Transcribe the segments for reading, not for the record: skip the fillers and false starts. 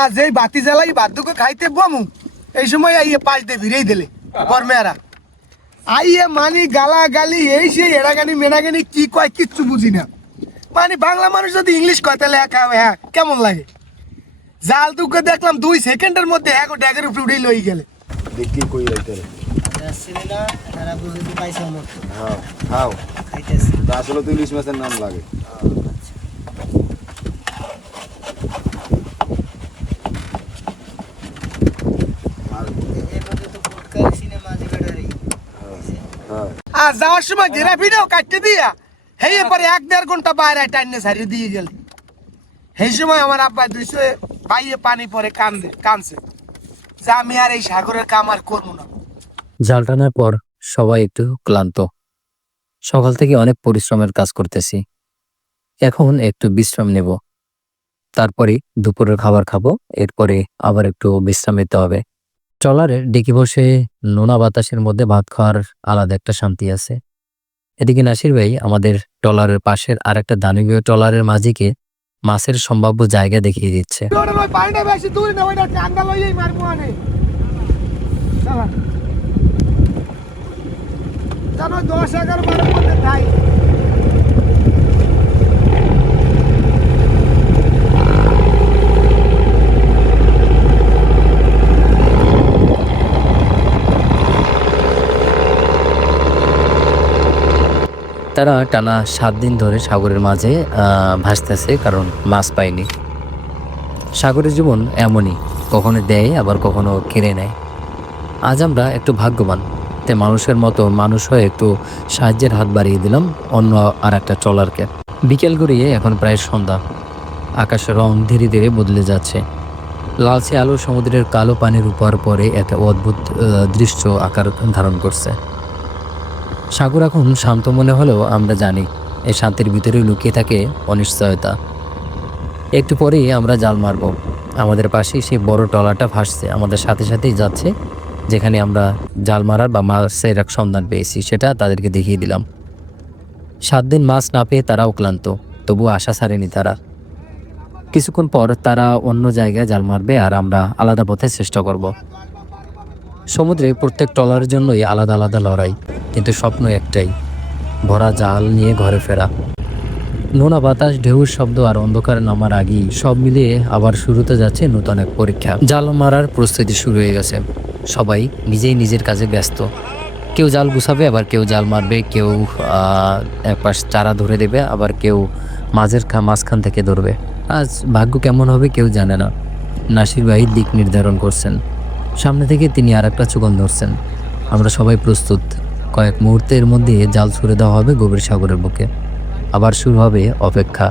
আর যেই বাতি জ্বালাই বাদ্যকে খাইতে বমু এই সময় আইয়ে পাশ দিয়ে ভিড়েই দিলে বর্মেয়ারা আইয়ে মানি গালা গালি এই সেই এড়াগানি মেড়াগানি কি কয় কিচ্ছু বুঝি না। মানে বাংলা মানুষ যদি ইংলিশ কয় তাহলে হ্যাঁ কেমন লাগে। জাল দুকে দেখলাম 2 সেকেন্ডের মধ্যে এক ড্যাগের উপরে উঠেই লই গেলে। দেখি কই যাইতে আসলে তো ইলিশ মাছের নাম লাগে। আর যাওয়ার সময় ঘেরা ভিডিও কাটতে দিয়া হেই পরে 1-1.5 ঘন্টা বাইরে টাইনে ছাড়িয়ে দিয়ে গেল। সেই সময় আমার আব্বা দুইশো পাইয়ে পানি পরে কানছে যে আমি আর এই সাগরের কাম আর করবো না। জাল টানার পর সবাই একটু ক্লান্ত। সকাল থেকে অনেক পরিশ্রমের কাজ করতেছি, এখন একটু বিশ্রাম নেব, তারপরে দুপুরের খাবার খাবো, এরপরে আবার একটু বিশ্রাম নিতে হবে। ট্রলারের ডেকে বসে নোনা বাতাসের মধ্যে ভাত খাওয়ার আলাদা একটা শান্তি আছে। এদিকে নাসির ভাই আমাদের ট্রলারের পাশের আর একটা দানবীয় ট্রলারের মাঝিকে মাছের সম্ভাব্য জায়গা দেখিয়ে দিচ্ছে। তারা টানা 7 দিন ধরে সাগরের মাঝে ভাসতেছে, কারণ মাছ পায়নি। সাগরের জীবন এমনই, কখনো দেয় আবার কখনো কেড়ে নেয়। আজ আমরা একটু ভাগ্যবান, তাই মানুষের মতো মানুষ হয়ে একটু সাহায্যের হাত বাড়িয়ে দিলাম অন্য আর একটা ট্রলারকে। বিকেল গড়িয়ে এখন প্রায় সন্ধ্যা। আকাশের রং ধীরে ধীরে বদলে যাচ্ছে। লালচে আলো সমুদ্রের কালো পানির উপর পরে একটা অদ্ভুত দৃশ্য আকার ধারণ করছে। সাগর এখন শান্ত মনে হলেও আমরা জানি এই শান্তির ভিতরে লুকিয়ে থাকে অনিশ্চয়তা। একটু পরেই আমরা জাল মারব। আমাদের পাশেই সেই বড় ট্রলারটা ভাসছে, আমাদের সাথে সাথেই যাচ্ছে। যেখানে আমরা জাল মারার বা মাছের এক সন্ধান পেয়েছি সেটা তাদেরকে দেখিয়ে দিলাম। 7 দিন মাছ না পেয়ে তারাও ক্লান্ত, তবু আশা ছাড়েনি তারা। কিছুক্ষণ পর তারা অন্য জায়গায় জাল মারবে আর আমরা আলাদা পথে চেষ্টা করব। সমুদ্রে প্রত্যেক ট্রলারের জন্যই আলাদা আলাদা লড়াই, কিন্তু স্বপ্ন একটাই, ভরা জাল নিয়ে ঘরে ফেরা। নোনা বাতাস, ঢেউর শব্দ আর অন্ধকার নামার আগেই সব মিলিয়ে আবার শুরুতে যাচ্ছে নতুন এক পরীক্ষা। জাল মারার প্রস্তুতি শুরু হয়ে গেছে। সবাই নিজেই নিজের কাজে ব্যস্ত। কেউ জাল গুছাবে, আবার কেউ জাল মারবে, কেউ এক পাশ চারা ধরে দেবে, আবার কেউ মাঝখান থেকে ধরবে। আজ ভাগ্য কেমন হবে কেউ জানে না। নাসির ভাই দিক নির্ধারণ করছেন, সামনে থেকে তিনি আর একটা চুকন ধরছেন। আমরা সবাই প্রস্তুত। কয়েক মুহূর্তের মধ্যে জাল ছুড়ে দেওয়া হবে গভীর সাগরের বুকে। আবার শুরু হবে অপেক্ষা।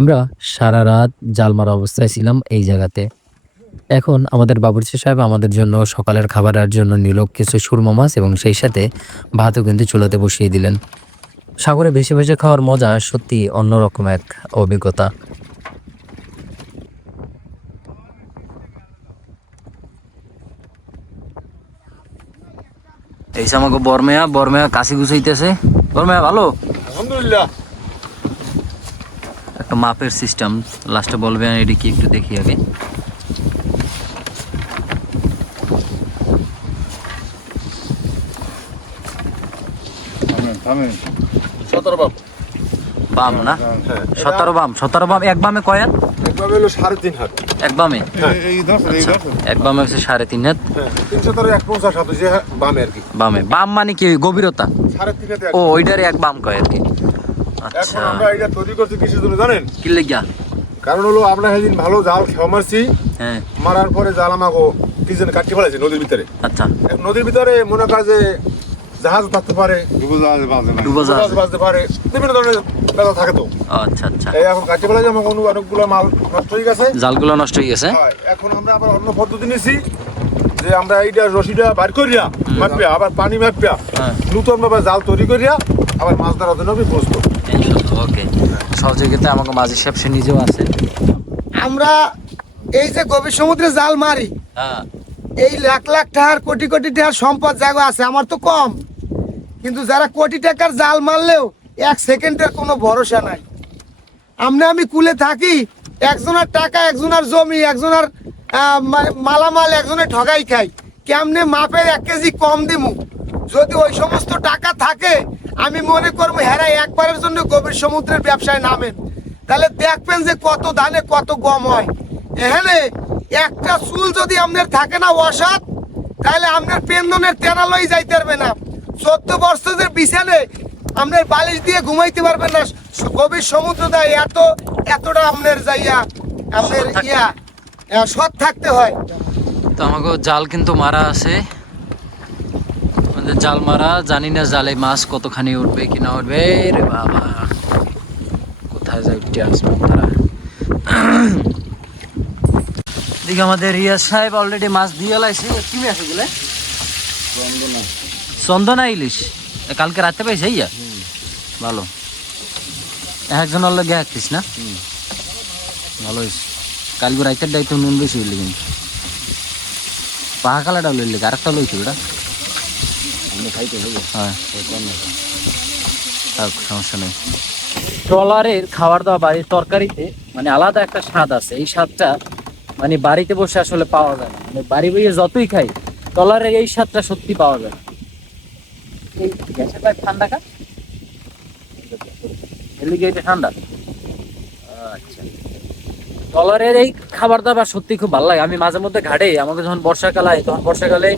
আমরা সারা রাত জাল মারা অবস্থায় ছিলাম এই জায়গাতে। এখন আমাদের বাবুর্চি সাহেব আমাদের জন্য সকালের খাবারের জন্য নিল কিছু সুরমা মাছ এবং সেই সাথে ভাতও কিন্তু চুলাতে বসিয়ে দিলেন। সাগরে ভেসে ভেসে খাওয়ার মজা সত্যি অন্যরকম এক অভিজ্ঞতা। এই আমাকে বরমেয়া কাশি গুছাইতেছে। বরমেয়া ভালো, আলহামদুলিল্লাহ। একটা মাপের সিস্টেম লাস্টে বলবে, এটি কি একটু দেখি আগে। বাম না, 17 বাম। 17 বাম। এক বামে কয় হাত? এক বামে হলো 3.5 হাত। এক বামে এক বামে হচ্ছে 3.5 হাত। 350 হাত হচ্ছে বামে আর কি। বামে বাম মানে কি গভীরতা? 3.5 হাতে। ও ওইটারে এক বাম কয় আর কি। এখন আচ্ছা, আমরা এটা তৈরি করছি কিসের জন্য জানেন? কি লাগিয়া? কারণ হলো আমরা সেদিন ভালো জাল খেয়া মারছি। হ্যাঁ, মারার পরে জাল আমাকে কি যেন কাটতে ফেলেছে নদীর ভিতরে। আচ্ছা। নদীর ভিতরে মনে কর যে জাহাজ থাকতে পারে, ডুবোজাহাজ জাহাজ বাজতে পারে, বিভিন্ন ধরনের বেলা থাকে তো। আচ্ছা আচ্ছা, এই এখন কাটতে বেলা যেমন অনেকগুলো মাল নষ্ট হয়ে গেছে, জালগুলো নষ্ট হয়ে গেছে। হয়। এখন আমরা আবার অন্য পদ্ধতি নিয়েছি যে আমরা এইটা রশিটা বার করিয়া মাপিয়া আবার পানি মাপিয়া নতুন ভাবে জাল তৈরি করিয়া আবার মাছ ধরার জন্য আমি প্রস্তুত। ওকে, সহযোগিতা আমাকে মাঝি সাহেব সে নিজেও আছে। আমরা এই যে গভীর সমুদ্রে জাল মারি, হ্যাঁ, এই লাখ লাখ টাকার কোটি কোটি টাকার সম্পদ জায়গা আছে, আমার তো কম, কিন্তু যারা কোটি টাকার জাল মারলেও 1 সেকেন্ডের কোনো ভরসা নাই। আমি কুলে থাকি, একজনের টাকা, একজনের জমি, একজনের মালামাল একজনের ঠগাই খাই, কেমনে মাপের 1 কেজি কম দিমু। যদি ওই সমস্ত টাকা থাকে, আমি মনে করবো হেরা একবারের জন্য গভীর সমুদ্রের ব্যবসায় নামেন, তাহলে দেখবেন যে কত ধানে কত গম হয়। এখানে একটা চুল যদি আপনার থাকে না অসৎ, তাহলে আপনার পেন্দনের তেনালই যাইতে পারবে না। 14 বছরের বিছানে আপনার বালিশ দিয়ে ঘুমাইতে পারবেন না। গভীর সমুদ্র দেয় এতটা আপনার যাইয়া আপনার সৎ থাকতে হয়। তো আমাকে জাল কিন্তু মারা আছে, আমাদের জাল মারা, জানি না জালে মাছ কতখানি উঠবে কি না উঠবে। রে বাবা, কোথায় যায় উঠে আসবে তারা। দিকে আমাদের রিয়াজ সাহেব অলরেডি মাছ দিয়ে লাইছে। কি মাছ এগুলো? চন্দনা ইলিশ। কালকে রাতে পাইছে ইয়া, ভালো। একজন লগে এক পিস না, ভালো হয়েছে। কালকে রাতের দায়িত্ব নুন বেশি হইলে কিন্তু পাহা কালাটা লইলে আরেকটা লইছো এটা খাইতে হবে। হ্যাঁ, সমস্যা নেই। ট্রলারের খাবার দাওয়া বাড়ির তরকারিতে মানে আলাদা একটা স্বাদ আছে। এই স্বাদটা মানে বাড়িতে বসে আসলে পাওয়া যায় না। মানে বাড়ি বইয়ে যতই খাই, ট্রলারের এই স্বাদটা সত্যি পাওয়া যায় না। এই গ্যাসের পাইপ ঠান্ডা খা, এদিকে এটা ঠান্ডা। আচ্ছা, ট্রলারের এই খাবার দাবার সত্যি খুব ভালো লাগে। আমি মাঝে মধ্যে ঘাটে, আমাকে যখন বর্ষাকাল হয়, তখন বর্ষাকালে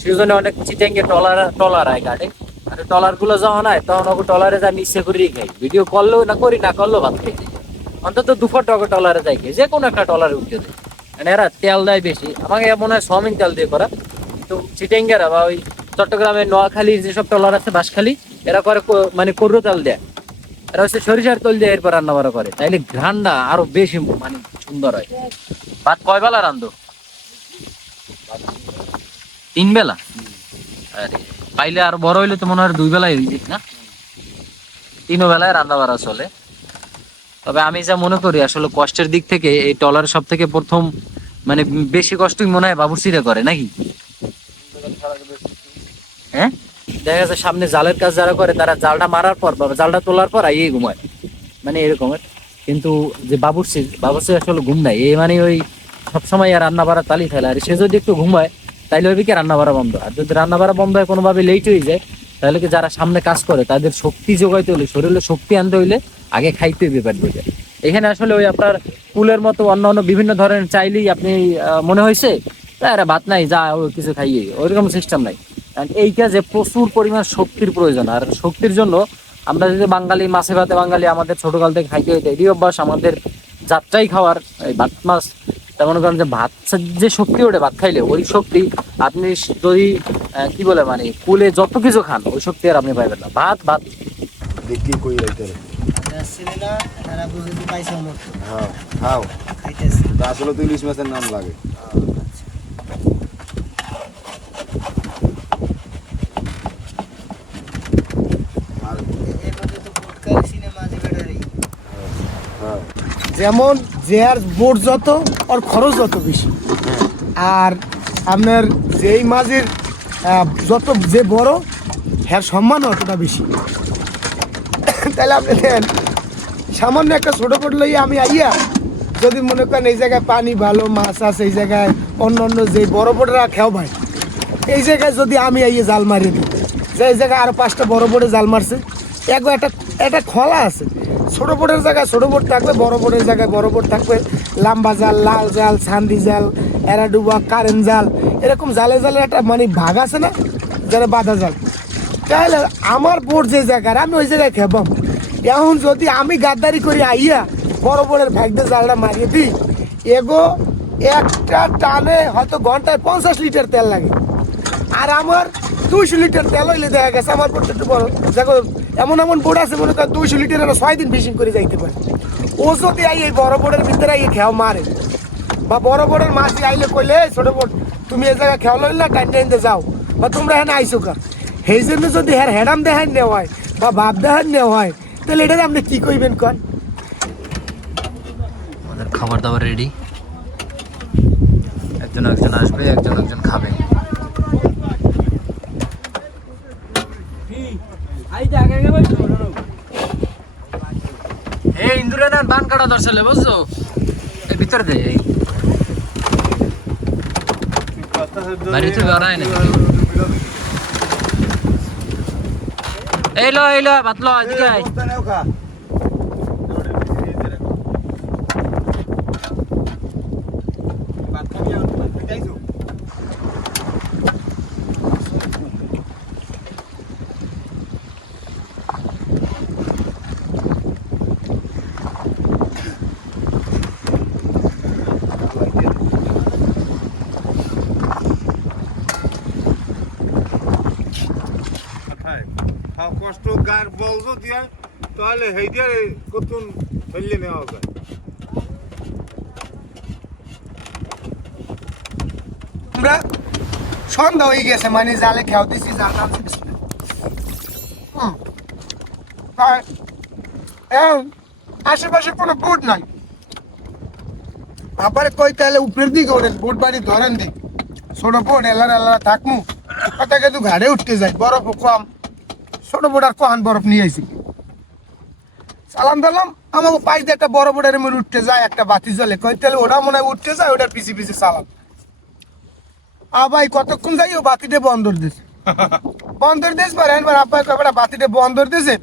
সিজনে অনেক চিটেঙ্গে ট্রলার হয় ঘাটে। আর ট্রলার গুলো যখন হয়, তখন ওকে ট্রলারে যা মিশে করেই খাই। ভিডিও করলেও না করি, না করলেও ভাত খাই। অন্তত 2 ফুট ট্রলারে যাই খাই, যে কোনো একটা ট্রলারে উঠতে দেয়। মানে এরা তেল দেয় বেশি, আমাকে মনে হয় সয়াবিন তেল দিয়ে করা। কিন্তু চিটেঙ্গেরা বা ওই চট্টগ্রামের নোয়াখালীর যেসব ট্রলার আছে, বাঁশখালী, এরা করে মানে করু তেল দেয়। এরা হচ্ছে সরিষার তেল দিয়ে এরপর রান্না বান্না করে, তাইলে ঘ্রাণটা আরো বেশি মানে সুন্দর হয়। ভাত কয় বেলা রান্ধো? 3 বেলা? আরে পাইলে আর বড় হইলে তো মনে হয় 2 বেলায় হয়ে যেত না? 3 বেলায় রান্না বাড়া চলে। তবে আমি যা মনে করি আসলে কষ্টের দিক থেকে এই ট্রলার সব থেকে প্রথম মানে বেশি কষ্টই মনে হয় বাবুর্চিরা করে নাকি? হ্যাঁ, দেখা যাচ্ছে সামনে জালের কাজ যারা করে, তারা জালটা মারার পর বা জালটা তোলার পর আইয়ে ঘুমায়, মানে এরকমের। কিন্তু যে বাবুর্চি আসলে ঘুম নাই, এই মানে ওই সবসময় আর রান্না বাড়া তালি ফেলে। আর সে যদি একটু ঘুমায়, তাইলে ওই কি রান্না বাড়া বন্ধ। আর যদি রান্না বাড়া বন্ধ হয়, কোনোভাবে লেট হয়ে যায়, তাহলে কি যারা সামনে কাজ করে তাদের শক্তি যোগাইতে হলে, শরীরে শক্তি আনতে হইলে আগে খাইতে ব্যাপার বোঝে। এখানে আসলে ওই আপনার কুলের মতো অন্য বিভিন্ন ধরনের চাইলেই আপনি মনে হয়েছে ভাত নাই, যা কিছু খাইয়ে, ওইরকম সিস্টেম নাই। এইটা যে প্রচুর পরিমাণ শক্তির প্রয়োজন, আর শক্তির জন্য আমরা যদি বাঙালি, মাছে ভাতে বাঙালি, আমাদের ছোটকাল থেকে খাইতে হইতে এরই অভ্যাস। আমাদের যাত্রাই খাওয়ার এই ভাত মাছ, তেমন করেন যে ভাত যে শক্তি ওঠে ভাত খাইলে, ওই শক্তি আপনি যদি কি বলে মানে কুলে যত কিছু খান, ওই শক্তি আর আপনি পাইবেন না। ভাত দেখি কই রাইতে আসলে তো ইলিশ মাছের নাম লাগে। যেমন যার বোট যত, ওর খরচ যত বেশি। আর আপনার যেই মাঝের যত যে বড়, হ্যাঁ সম্মান অতটা বেশি। তাহলে আপনি দেন সামান্য একটা ছোটো বোট লইয়া আমি আইয়া, যদি মনে করেন এই জায়গায় পানি ভালো, মাছ আছে, এই জায়গায় অন্য যে বড় বোটেরা খেও ভাই, এই জায়গায় যদি আমি আইয়ে জাল মারিয়ে দিই, যে এই জায়গায় আরও 5টা বড় বোটে জাল মারছে, একটা খোলা আছে। ছোটো বোটের জায়গায় ছোটো বোট থাকবে, বড় বোটের জায়গায় বড় বোট থাকবে। লাম্বা জাল, লাল জাল, ছান্দি জাল, এরাডুবা, কারেন্ট জাল, এরকম জালে একটা মানে ভাগ আছে না, যারা বাঁধা জাল। তাহলে আমার বোট যে জায়গায়, আমি ওই জায়গায় খেপাম। এখন যদি আমি গাদ্দারি করি আইয়া বড় বোটের ভাগ দিয়ে জালটা মারিয়ে দিই, এগো একটা টানে হয়তো ঘন্টায় 50 লিটার তেল লাগে। আর আমার 200 লিটার তেল হইলে দেখা গেছে আমার বোট একটু বড় দেখো এমন এমন বোট আছে মনে করেন 200 লিটার 6 দিন ফিশিং করে যাইতে পারে ও যদি আই এই বড় বোটের ভিতরে আই খেয়াও মারে বা বড় বোটের মাঝি আইলে কইলে ছোট বোট তুমি এই জায়গায় খেয়াল হইলে টাইম টাইমতে যাও বা তোমরা এখানে আইসো কা সেই জন্য যদি হ্যাঁ হেডাম দেখান নেওয়া হয় বা ভাব দেখান নেওয়া হয় তাহলে এটা আপনি কি কইবেন কন আমাদের খাবার দাবার রেডি একজন একজন আসবে একজন একজন খাবে এই ইন্দুরে না বান কাটা দর্শালে বুঝছো এই ভিতরে দে এই বাড়িতে বেড়ায় না এই লো ভাত লো এদিকে আয় কষ্ট গার বলতো দিয়া তাহলে হেইদিয়া কতন ফেললে নেওয়া যায় আমরা সন্ধ্যা হয়ে গেছে মানে জালে খেয়াও দিছি জাল টানছি আশেপাশে কোনো বোট নাই আপারে কই তাহলে উপরের দিকে ওঠেন বোট বাড়ি ধরেন দিক ছোট বোট এলারা থাকমু কথা কিন্তু ঘাড়ে উঠতে যায় বরফ কম ছোট বোট আর কহান বরফ নিয়ে আইছি সালাম দিলাম আমাকে পাশ দিয়ে একটা বড় বোটের মধ্যে উঠতে যায় একটা বাতি জ্বলে কই তাহলে ওটা মনে হয় উঠতে যায় ওটার পিছিয়ে পিছিয়ে সালাম ভাই কতক্ষণ যাই ও বাতিটা বন্দর দিছে বন্দর দিস পারে একবার আব্বাই কয়টা বাতিটা বন্দর দিছে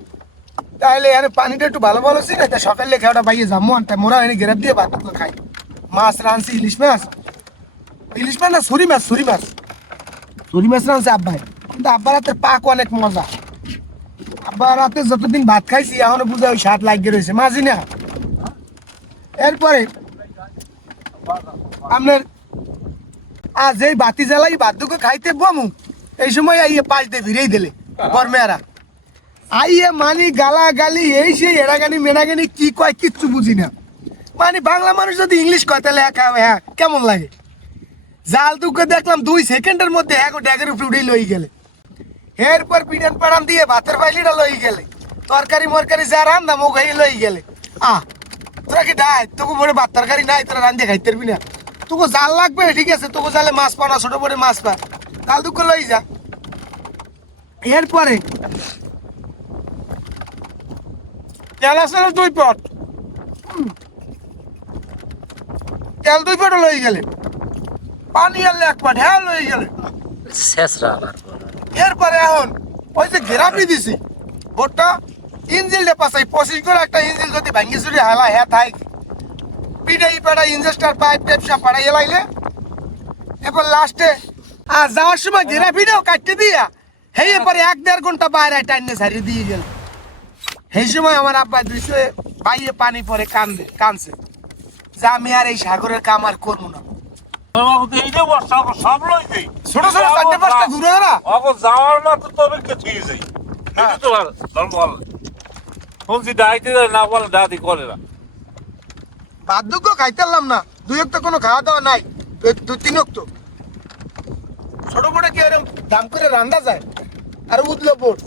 তাহলে এর পানিটা একটু ভালো ভালো ছিল তা সকালে খেয়াটা বাইয়ে যাবো আনতে মোরা এনে গেরাপ দিয়ে ভাত খাই মাছ রাঁধছি ইলিশ মাছ না ছুরি মাছ রাঁধছে আব্বাই কিন্তু আব্বার হাতের পাক অনেক মজা আব্বার হাতে যতদিন ভাত খাইছি এখনো বুঝা ওই স্বাদ লাগিয়ে রয়েছে মাঝি না এরপরে আপনার আজ এই বাতি জ্বালাই বাদ্যকে খাইতে বমু এই সময় আইয়ে পাশ দিয়ে ভিড়েই দিলে বরমেয়ারা আইয়ে মানি গালা গালি এই সেই এড়াগানি মেড়াগানি কি কয় কিচ্ছু বুঝি না মানে বাংলা মানুষ যদি ইংলিশ কয় তাহলে হ্যাঁ কেমন লাগে জাল দুকে দেখলাম 2 সেকেন্ডের মধ্যে এক ড্যাগের উপরে উঠেই লই গেলে এরপর পিড়ান পাড়ান দিয়ে ভাতের ফাইলিটা লই গেলে তরকারি মরকারি যা রান্না মুখ হয়ে লই গেলে তোরা কি ডাই তোকে বড় ভাত তরকারি নাই তোরা রান্ধে খাইতে পারবি না তোকে জাল লাগবে ঠিক আছে তোকে জালে মাছ পাও না ছোট বড় মাছ পা জাল দুকে লই যা এরপরে তেল আছে 2 পট তেল 2 পট লই গেলে পানি আর 1 পট হ্যাঁ লই গেলে শেষরা আবার এরপরে এখন ওই যে ঘেরাপি দিছি বোটটা ইঞ্জিনটা পাশাই 25 করে একটা ইঞ্জিন যদি ভাঙ্গি চুরি হালা হ্যাঁ থাই পিটাই পাড়া ইঞ্জেস্টার পাইপ টেপসা পাড়াই এলাইলে এরপর লাস্টে যাওয়ার সময় ঘেরাপিটাও কাটতে দিয়া হেই এরপরে 1-1.5 ঘন্টা বাইরে টাইনে ছাড়িয়ে দিয়ে গেল সেই সময় আমার আব্বা দুইশো বাইয়ে পানি পরে কানছে যে আমি আর এই সাগরের কাম আর করবো না সব লই যাই ছোট ছোট 4-5টা দূরে না অগো যাওয়ার না তো তবে কে ঠিক যাই এই তো ভালো বলছি ডাইতে না বলে দাদি করে না বাধ্যক্য খাইতে পারলাম না 2 একটা কোনো খাওয়া দাওয়া নাই 2-3 তো ছোট বড় কি এরকম দাম করে রান্না যায় আর উদলো বোট